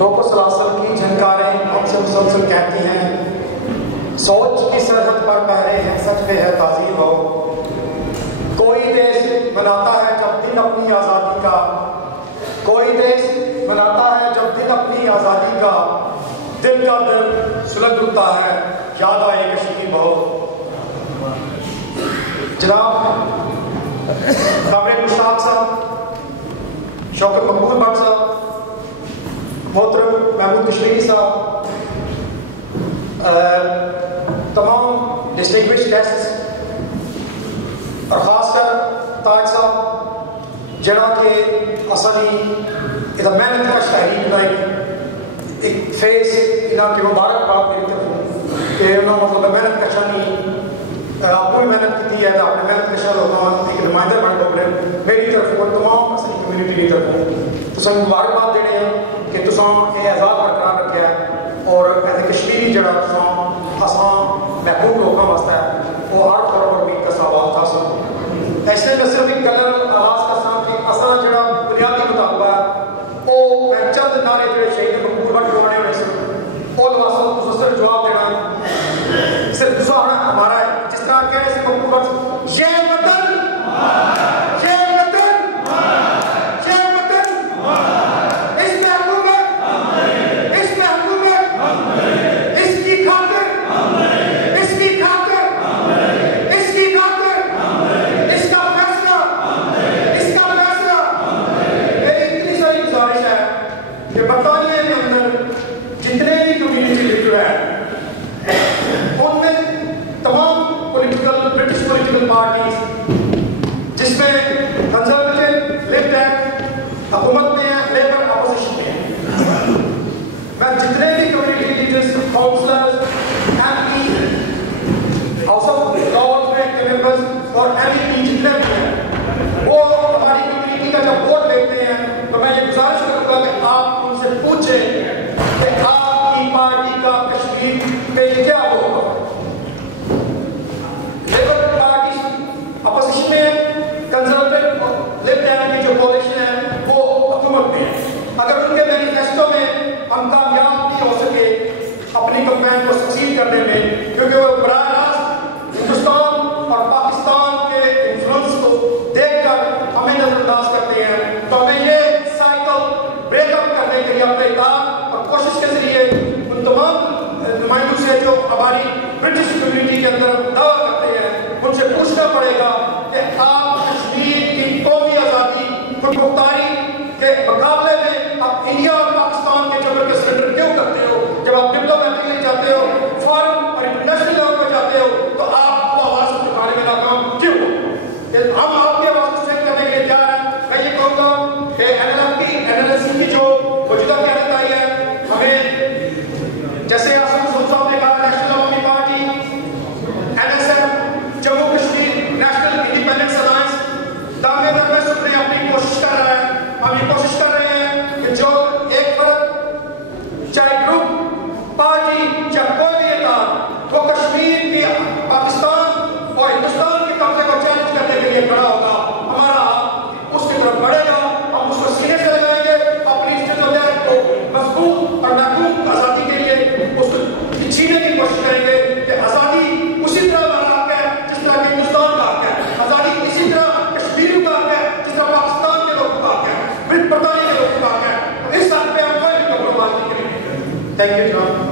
روپ سلاسل کی جھنکاریں ہم سے مسلسل کہتی ہیں، سوچ کی سرحد پر پہرے ہیں، سچ پہ ہے تعظیم ہو۔ کوئی دیش مناتا ہے جب دن اپنی آزادی کا، کوئی دیش مناتا ہے جب دن اپنی آزادی کا، دل کا دل سلگ اٹھتا ہے، یاد آئے کشمیر بہت۔ جناب قابل مشتاق صاحب، شوکت مقبول بٹ صاحب، محترم محمود کشمیری صاحب، تمام ڈسٹنگوشڈ گیسٹس اور خاص کر تاج صاحب جڑا کہ اصلی ادھر محنت کا شاعری بنائی ایک فیس انہوں کی مبارکباد میری طرف کہ انہوں مطلب محنت کا شانی آپ کو بھی محنت کی ہے تو آپ نے محنت کا شان ایک ریمائنڈر بن گئے میری طرف اور تمام اصلی کمیونٹی کی طرف تو سب مبارکباد دینے ہیں کہ تسان یہ اعزاز برقرار رکھا ہے اور ایسے کشمیری جڑا تسان آسان محبوب لوگوں واسطے ہے وہ ہر طور پر بھی تصاوات حاصل ایسے میں صرف ایک کلر آواز کا ساتھ کہ آسان جڑا بنیادی مطالبہ ہے وہ چند نعرے جڑے شہید مقبول بٹ ہونے ہونے سے وہ واسطے مسلسل جواب دینا ہے صرف دوسرا ہمارا ہے جس طرح کہہ رہے مقبول بٹ یہ وطن جس میں کنزرویٹو لیفٹ ہے حکومت میں ہے لیبر اپوزیشن میں ہے میں جتنے بھی community leaders councillors M P House of Lords میں کے ممبرز اور ایم پی جتنے بھی ہیں وہ ہماری کمیونٹی کا جب ووٹ دیتے ہیں تو میں یہ گزارش کروں گا کہ آپ ان سے پوچھیں کہ آپ کی پارٹی کا کشمیر پہ کیا ہوگا۔ اپوزیشن میں کنزرویٹو لیفٹ ہینڈ کی جو کولیشن ہے وہ حکومت میں ہے۔ اگر ان کے مینیفیسٹو میں ہم کامیاب نہیں ہو سکے اپنی کمپین کو سکسیڈ کرنے میں کیونکہ وہ براہ راست ہندوستان اور پاکستان کے انفلوئنس کو دیکھ کر ہمیں نظر انداز کرتے ہیں تو ہمیں یہ سائیکل بریک اپ کرنے کے لیے اپنے اطاعت اور کوشش کے ذریعے ان تمام نمائندوں سے جو ہماری برٹش کمیونٹی کے اندر دعویٰ کرتے ہیں ان سے پوچھنا پڑے گا کہ آپ کشمیر کی قومی آزادی خود مختاری کے مقابلے میں آپ انڈیا اور پاکستان کے جبر کے سرنڈر کیوں کرتے ہو؟ جب آپ ڈپلومیٹکلی جاتے ہو، فارن اور انٹرنیشنل لیول پہ جاتے ہو تو آپ کو آواز اٹھانے میں ناکام کیوں ہو؟ ہم آپ کی آواز کو سیٹ کرنے کے لیے تیار ہیں۔ میں یہ کہوں گا کہ NLC کی جو موجودہ قیادت آئی ہے ہمیں جیسے آصف صاحب نے کہا National Awami Party NSF Jammu Kashmir National Independence Alliance دامے در میں سننے اپنی کوشش کر رہا ہے۔ ہم یہ کوشش کر رہے ہیں کہ جو ایک فرد چاہے گروپ پارٹی یا کوئی بھی ادارہ وہ کشمیر کی پاکستان اور ہندوستان کے قبضے کو چیلنج کرنے کے لیے کھڑا ہوگا ہمارا ہاتھ اس کی طرف بڑھے گا، ہم اس کو سینے سے لگائیں گے، اپنی جدوجہد کو مضبوط اور محفوظ آزادی کے لیے اس کو چھیننے کی کوشش کریں گے کہ آزادی اسی طرح ہمارا حق ہے جس طرح کہ ہندوستان کا حق ہے، آزادی اسی طرح کشمیر کا حق ہے جس طرح پاکستان کے لوگوں کا حق ہے، برطانیہ کے لوگوں کا حق ہے۔ اس حق پہ ہم کوئی بھی کمپرومائز نہیں کریں گے۔ تھینک یو جناب۔